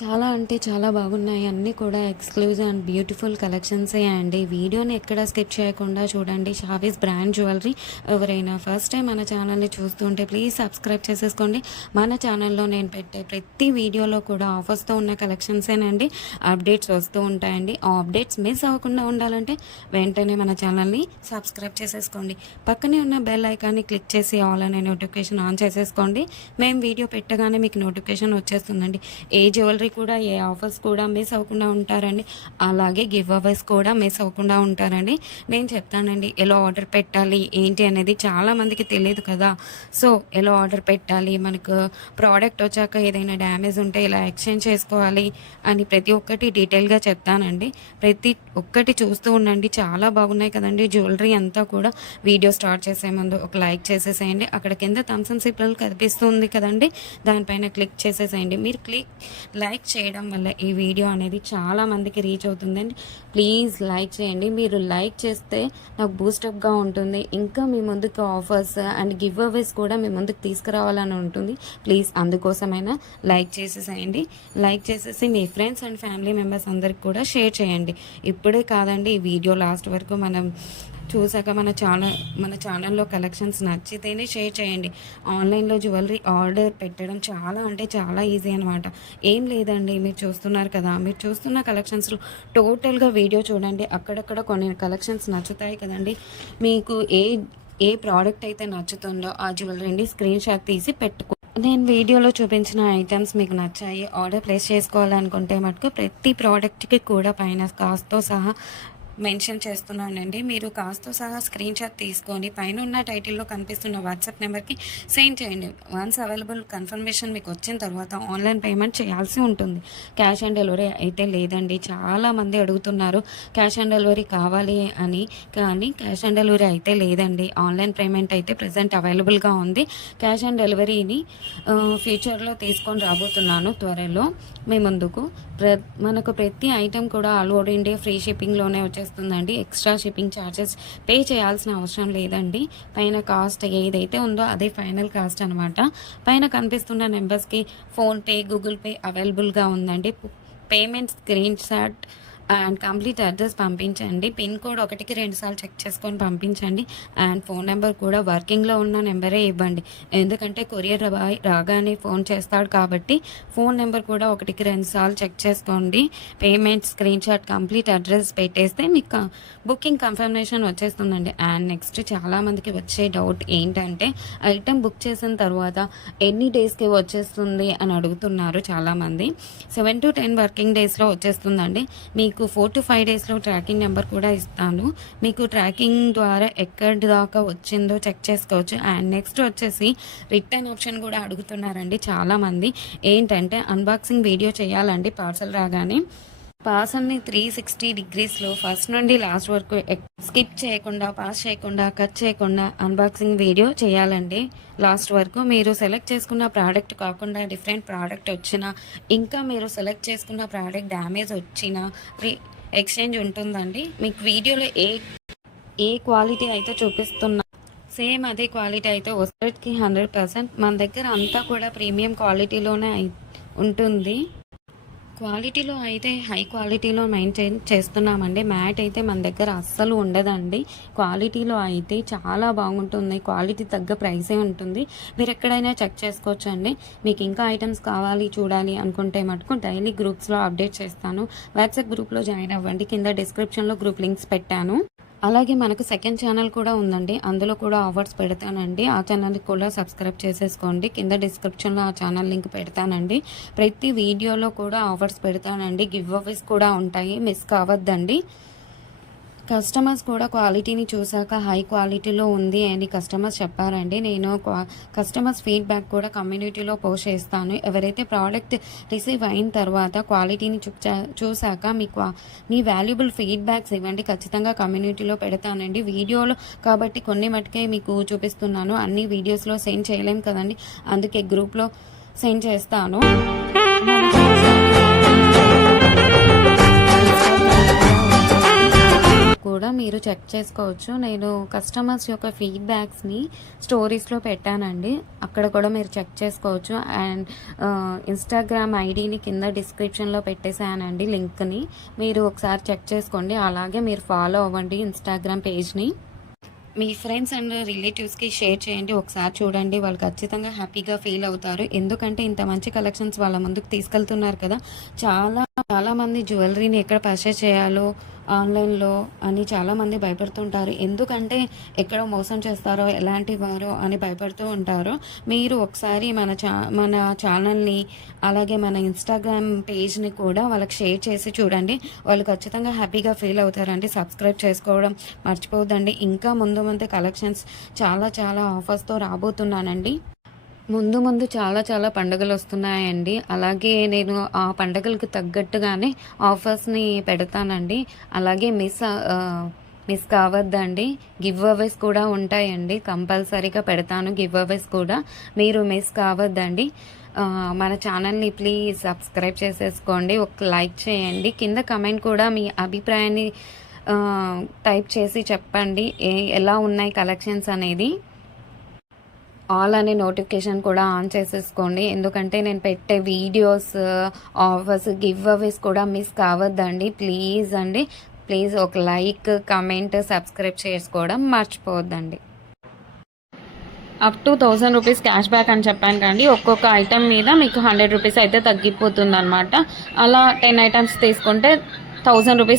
చాలా అంటే చాలా బాగున్నాయి. అన్నీ కూడా ఎక్స్‌క్లూజివ్ అండ్ బ్యూటిఫుల్ కలెక్షన్సే అండి. వీడియోని ఎక్కడ స్కిప్ చేయకుండా చూడండి. Shavis brand jewellery. ఎవరైనా ఫస్ట్ టైం మన ఛానల్‌ని చూస్తుంటే ప్లీజ్ సబ్స్క్రైబ్ చేసేసుకోండి. మన ఛానల్‌లో నేను పెట్టే ప్రతి వీడియోలో కూడా ఆఫర్స్‌తో ఉన్న కలెక్షన్సేనండి అప్డేట్స్ వస్తూ ఉంటాయండి. ఆ అప్డేట్స్ మిస్ అవ్వకుండా ఉండాలంటే వెంటనే మన ఛానల్‌ని సబ్స్క్రైబ్ చేసేసుకోండి. పక్కనే ఉన్న బెల్ ఐకాన్ని క్లిక్ చేసి ఆల్ అనే నోటిఫికేషన్ ఆన్ చేసేసుకోండి. మేము వీడియో పెట్టగానే మీకు నోటిఫికేషన్ వచ్చేస్తుందండి. ఏ జ్యువెలరీ కూడా ఏ ఆఫర్స్ కూడా మిస్ అవ్వకుండా ఉంటారండి. అలాగే గివ్ అవేస్ కూడా మిస్ అవ్వకుండా ఉంటారండి. నేను చెప్తానండి ఎలా ఆర్డర్ పెట్టాలి ఏంటి అనేది చాలామందికి తెలియదు కదా. సో ఎలా ఆర్డర్ పెట్టాలి, మనకు ప్రోడక్ట్ వచ్చాక ఏదైనా డ్యామేజ్ ఉంటే ఇలా ఎక్స్చేంజ్ చేసుకోవాలి అని ప్రతి ఒక్కటి డీటెయిల్గా చెప్తానండి. ప్రతి ఒక్కటి చూస్తూ ఉండండి. చాలా బాగున్నాయి కదండి జ్యువెలరీ అంతా కూడా. వీడియో స్టార్ట్ చేసే ముందు ఒక లైక్ చేసేసేయండి. అక్కడ కింద థమ్స్ అప్ సింబల్ కనిపిస్తుంది కదండి, దానిపైన క్లిక్ చేసేసేయండి. మీరు లైక్ చేయడం వల్ల ఈ వీడియో అనేది చాలా మందికి రీచ్ అవుతుందండి. ప్లీజ్ లైక్ చేయండి. మీరు లైక్ చేస్తే నాకు బూస్టప్గా ఉంటుంది. ఇంకా మీ ముందుకు ఆఫర్స్ అండ్ గివ్ అవేస్ కూడా మీ ముందుకు తీసుకురావాలని ఉంటుంది. ప్లీజ్ అందుకోసమైనా లైక్ చేసేసేయండి. లైక్ చేసేసి మీ ఫ్రెండ్స్ అండ్ ఫ్యామిలీ మెంబర్స్ అందరికి కూడా షేర్ చేయండి. ఇప్పుడే కాదండి, ఈ వీడియో లాస్ట్ వరకు మనం చూసాక మన ఛానల్లో కలెక్షన్స్ నచ్చితేనే షేర్ చేయండి. ఆన్లైన్లో జ్యువెలరీ ఆర్డర్ పెట్టడం చాలా అంటే చాలా ఈజీ అనమాట. ఏం లేదండి, మీరు చూస్తున్నారు కదా, మీరు చూస్తున్న కలెక్షన్స్లో టోటల్గా వీడియో చూడండి. అక్కడక్కడ కొన్ని కలెక్షన్స్ నచ్చుతాయి కదండి. మీకు ఏ ప్రోడక్ట్ అయితే నచ్చుతుందో ఆ జ్యువెలరీని స్క్రీన్ షాట్ తీసి పెట్టుకో. నేను వీడియోలో చూపించిన ఐటమ్స్ మీకు నచ్చాయి, ఆర్డర్ ప్లేస్ చేసుకోవాలనుకుంటే మటుకు ప్రతి ప్రోడక్ట్కి కూడా పైన కాస్ట్తో సహా మెన్షన్ చేస్తున్నానండి. మీరు కాస్ట్తో సహా స్క్రీన్ షాట్ తీసుకొని పైన ఉన్న టైటిల్లో కనిపిస్తున్న వాట్సాప్ నెంబర్కి సెండ్ చేయండి. వన్స్ అవైలబుల్ కన్ఫర్మేషన్ మీకు వచ్చిన తర్వాత ఆన్లైన్ పేమెంట్ చేయాల్సి ఉంటుంది. క్యాష్ ఆన్ డెలివరీ అయితే లేదండి. చాలామంది అడుగుతున్నారు క్యాష్ ఆన్ డెలివరీ కావాలి అని, కానీ క్యాష్ ఆన్ డెలివరీ అయితే లేదండి. ఆన్లైన్ పేమెంట్ అయితే ప్రజెంట్ అవైలబుల్గా ఉంది. క్యాష్ ఆన్ డెలివరీని ఫ్యూచర్లో తీసుకొని రాబోతున్నాను త్వరలో మీ ముందుకు. మనకు ప్రతి ఐటెం కూడా ఆల్ ఓవర్ ఇండియా ఫ్రీ షిప్పింగ్లోనే వచ్చేస్తుందండి. ఎక్స్ట్రా షిప్పింగ్ ఛార్జెస్ పే చేయాల్సిన అవసరం లేదండి. పైన కాస్ట్ ఏదైతే ఉందో అదే ఫైనల్ కాస్ట్ అనమాట. పైన కనిపిస్తున్న నెంబర్స్కి ఫోన్పే, గూగుల్ పే అవైలబుల్గా ఉందండి. Payment screen shot and complete address పంపించండి. పిన్ కోడ్ 1కి 2 సార్లు చెక్ చేసుకొని పంపించండి. అండ్ ఫోన్ నెంబర్ కూడా వర్కింగ్లో ఉన్న నెంబరే ఇవ్వండి. ఎందుకంటే కొరియర్ బాయ్ రాగానే ఫోన్ చేస్తాడు కాబట్టి ఫోన్ నెంబర్ కూడా 1కి 2 సార్లు చెక్ చేసుకోండి. Payment screen shot complete address పెట్టేస్తే మీకు బుకింగ్ కన్ఫర్మేషన్ వచ్చేస్తుందండి. అండ్ నెక్స్ట్ చాలామందికి వచ్చే డౌట్ ఏంటంటే ఐటెం బుక్ చేసిన తర్వాత ఎన్ని డేస్కి వచ్చేస్తుంది అని అడుగుతున్నారు చాలామంది. 7 to 10 వర్కింగ్ డేస్లో వచ్చేస్తుందండి. మీకు 4 to 5 డేస్లో ట్రాకింగ్ నెంబర్ కూడా ఇస్తాను. మీకు ట్రాకింగ్ ద్వారా ఎక్కడి దాకా వచ్చిందో చెక్ చేసుకోవచ్చు. అండ్ నెక్స్ట్ వచ్చేసి రిటర్న్ ఆప్షన్ కూడా అడుగుతున్నారండి చాలామంది. ఏంటంటే అన్బాక్సింగ్ వీడియో చేయాలండి పార్సల్ రాగానే. పార్సల్ని 360 డిగ్రీస్లో ఫస్ట్ నుండి లాస్ట్ వరకు స్కిప్ చేయకుండా, పాస్ చేయకుండా, కట్ చేయకుండా అన్బాక్సింగ్ వీడియో చేయాలండి లాస్ట్ వరకు. మీరు సెలెక్ట్ చేసుకున్న ప్రోడక్ట్ కాకుండా డిఫరెంట్ ప్రోడక్ట్ వచ్చినా, ఇంకా మీరు సెలెక్ట్ చేసుకున్న ప్రోడక్ట్ డ్యామేజ్ వచ్చినా ఎక్స్చేంజ్ ఉంటుందండి. మీకు వీడియోలో ఏ క్వాలిటీ అయితే చూపిస్తున్నా సేమ్ అదే క్వాలిటీ అయితే వస్తుందికి 100%. మన దగ్గర అంతా కూడా ప్రీమియం క్వాలిటీలోనే ఉంటుంది. క్వాలిటీలో అయితే హై క్వాలిటీలో మెయింటైన్ చేస్తున్నామండి. మ్యాట్ అయితే మన దగ్గర అస్సలు ఉండదండి. క్వాలిటీలో అయితే చాలా బాగుంటుంది. క్వాలిటీ తగ్గ ప్రైసే ఉంటుంది. మీరు ఎక్కడైనా చెక్ చేసుకోవచ్చు అండి. మీకు ఇంకా ఐటమ్స్ కావాలి చూడాలి అనుకుంటే మటుకు డైలీ గ్రూప్స్లో అప్డేట్ చేస్తాను. వాట్సాప్ గ్రూప్లో జాయిన్ అవ్వండి. కింద డిస్క్రిప్షన్లో గ్రూప్ లింక్స్ పెట్టాను. అలాగే మనకు సెకండ్ ఛానల్ కూడా ఉందండి. అందులో కూడా ఆఫర్స్ పెడతానండి. ఆ ఛానల్కి కూడా సబ్స్క్రైబ్ చేసేసుకోండి. కింద డిస్క్రిప్షన్లో ఆ ఛానల్ లింక్ పెడతానండి. ప్రతి వీడియోలో కూడా ఆఫర్స్ పెడతానండి. గివ్ అవేస్ కూడా ఉంటాయి, మిస్ కావద్దండి. కస్టమర్స్ కూడా క్వాలిటీని చూసాక హై క్వాలిటీలో ఉంది అని కస్టమర్స్ చెప్పారండి. నేను కస్టమర్స్ ఫీడ్బ్యాక్ కూడా కమ్యూనిటీలో పోస్ట్ చేస్తాను. ఎవరైతే ప్రోడక్ట్ రిసీవ్ అయిన తర్వాత క్వాలిటీని చూసాక మీ వాల్యుబుల్ ఫీడ్బ్యాక్స్ ఇవ్వండి. ఖచ్చితంగా కమ్యూనిటీలో పెడతానండి. వీడియోలో కాబట్టి కొన్ని మటుకే మీకు చూపిస్తున్నాను. అన్ని వీడియోస్లో సెండ్ చేయలేం కదండి, అందుకే గ్రూప్లో సెండ్ చేస్తాను. కూడా మీరు చెక్ చేసుకోవచ్చు. నేను కస్టమర్స్ యొక్క ఫీడ్‌బ్యాక్స్‌ని స్టోరీస్‌లో పెట్టానండి. అక్కడ కూడా మీరు చెక్ చేసుకోవచ్చు. అండ్ ఇన్‌స్టాగ్రామ్ ఐడీని కింద డిస్క్రిప్షన్‌లో పెట్టేసానండి లింక్‌ని. మీరు ఒకసారి చెక్ చేసుకోండి. అలాగే మీరు ఫాలో అవ్వండి ఇన్‌స్టాగ్రామ్ పేజ్‌ని. మీ ఫ్రెండ్స్ అండ్ రిలేటివ్స్‌కి షేర్ చేయండి. ఒకసారి చూడండి. వాళ్ళు ఖచ్చితంగా హ్యాపీగా ఫీల్ అవుతారు. ఎందుకంటే ఇంత మంచి కలెక్షన్స్ వాళ్ళ ముందుకు తీసుకెళ్తున్నారు కదా! చాలామంది జ్యువెలరీని ఎక్కడ పర్చేస్ చేయాలో ఆన్‌లైన్‌లో అని చాలామంది భయపడుతుంటారు. ఎందుకంటే ఎక్కడ మోసం చేస్తారో, ఎలాంటి వారో అని భయపడుతూ ఉంటారు. మీరు ఒకసారి మన ఛానల్‌ని అలాగే మన ఇన్‌స్టాగ్రామ్ పేజ్‌ని కూడా వాళ్ళకి షేర్ చేసి చూడండి. వాళ్ళు ఖచ్చితంగా హ్యాపీగా ఫీల్ అవుతారండి. సబ్స్క్రైబ్ చేసుకోవడం మర్చిపోవద్దండి. ఇంకా ముందు ముందు కలెక్షన్స్ చాలా ఆఫర్స్‌తో రాబోతున్నానండి. ముందు చాలా పండుగలొస్తున్నాయండి. అలాగే నేను ఆ పండగలకు తగ్గట్టుగానే ఆఫర్స్‌ని పెడతానండి. అలాగే మిస్ కావద్దండి. గివ్ అవేస్ కూడా ఉంటాయండి. కంపల్సరీగా పెడతాను గివ్ అవేస్ కూడా. మీరు మిస్ కావద్దండి. మన ఛానల్‌ని ప్లీజ్ సబ్స్క్రైబ్ చేసేసుకోండి. ఒక లైక్ చేయండి. కింద కమెంట్ కూడా మీ అభిప్రాయాన్ని టైప్ చేసి చెప్పండి. ఎలా ఉన్నాయి కలెక్షన్స్ అనేది. ఆల్ అనే నోటిఫికేషన్ కూడా ఆన్ చేసేసుకోండి. ఎందుకంటే నేను పెట్టే వీడియోస్, ఆఫర్స్, గివ్ అవేస్ కూడా మిస్ కావద్దండి. ప్లీజ్ అండి. ప్లీజ్ ఒక లైక్, కమెంట్, సబ్స్క్రైబ్ చేసుకోవడం మర్చిపోవద్దండి. Up to 1000 rupees cash back అని చెప్పాను కండి. ఒక్కొక్క ఐటెం మీద మీకు 100 రూపీస్ అయితే తగ్గిపోతుందనమాట. అలా 10 ఐటమ్స్ తీసుకుంటే 1000 రూపీస్